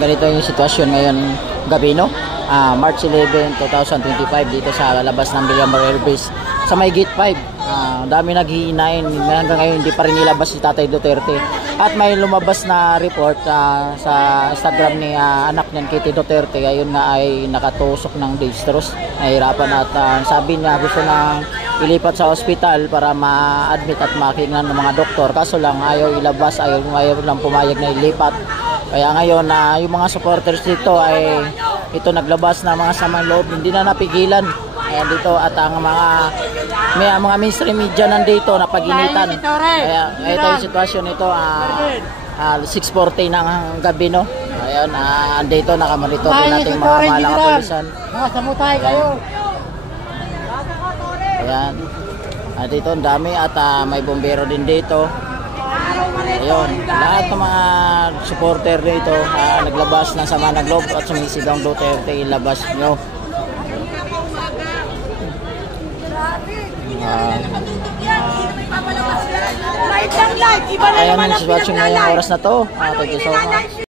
ganito yung sitwasyon ngayon gabi, no? March 11, 2025 dito sa labas ng Villamor Air Base sa may Gate 5. Dami naghihinain hanggang ngayon hindi pa rin nilabas si Tatay Duterte. At may lumabas na report sa Instagram ni anak niyan, Kitty Duterte. Ayun nga ay nakatusok ng dextrose. Nahirapan at sabi niya gusto nang ilipat sa ospital para ma-admit at makinggan ng mga doktor. Kaso lang ayaw ilabas, ayaw lang pumayag na ilipat. Kaya ngayon yung mga supporters dito ay ito naglabas na mga samang loob, hindi na napigilan. Ayan dito at ang mga mainstream media nandito napaginitan. Kaya ito yung sitwasyon nito 6:40 ng gabi, no. Ayan, andito nakamonitor din natin mga mahal kapulisan. Samutay kayo. Ayan. Dito ang dami at may bombero din dito. Ayun, lahat ng mga supporter dito naglabas ng sama ng loob at sumisigaw Duterte, ilabas nyo. Ayan ang sitwasyon ngayong oras na to. Thank you so much.